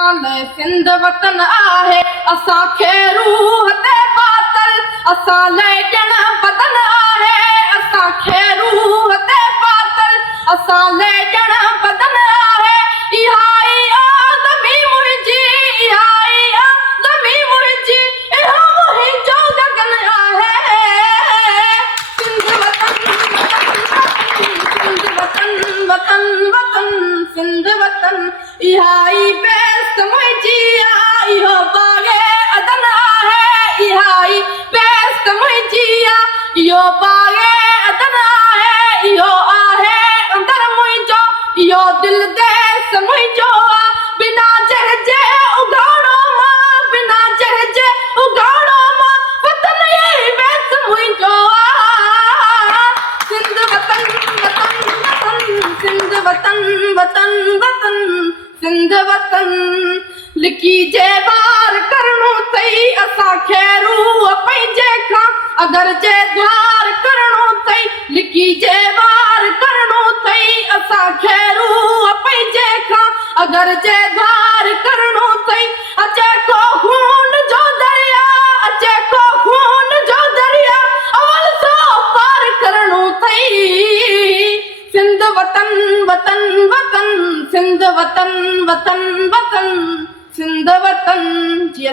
सिंध वतन आहे असांखे रूह ते पातल, असां लाइ ॼण बदन आहे असांखे रूह ते पातल, असां लाइ ॼण बदन आहे। इहा ई आदमी मुंहिंजी, इहा ई आदमी मुंहिंजी, इहो मुंहिंजो गगन आहे। सिंध वतन वतन वतन सिंध वतन, इहा ई बेस्ट मुंहिंजी आहे, इहो बाग़े अदन आहे। इहा ई बेस्ट मुंहिंजी आहे, इहो बाग़े अदन आहे। इहो आहे अंदर मुंहिंजो, इहो दिलि देस मुंहिंजो आहे। बिना जहिजे उगाड़ो मां, बिना जहिजे उगाड़ो मां, वतन ई बेस्ट मुंहिंजो आहे। सिंध वतन वतन वतन सिंध वतन वतन वतन सिंध वतन, लिकी जे वार करणो अथई असांखे रूह पंहिंजे खां, अगरि जे ध्यार करणो अथई लिकी जे वार करणो अथई असांखे रूह पंहिंजे खां, अगरि जे ध्यार करणो अथई। अचे को खून जो दरिया, अचे को खून जो दरिया, अवल सो पार करणो अथई। सिंध वतन वतन वतन सिंध वतन वतन वतन सिंध वतन। जी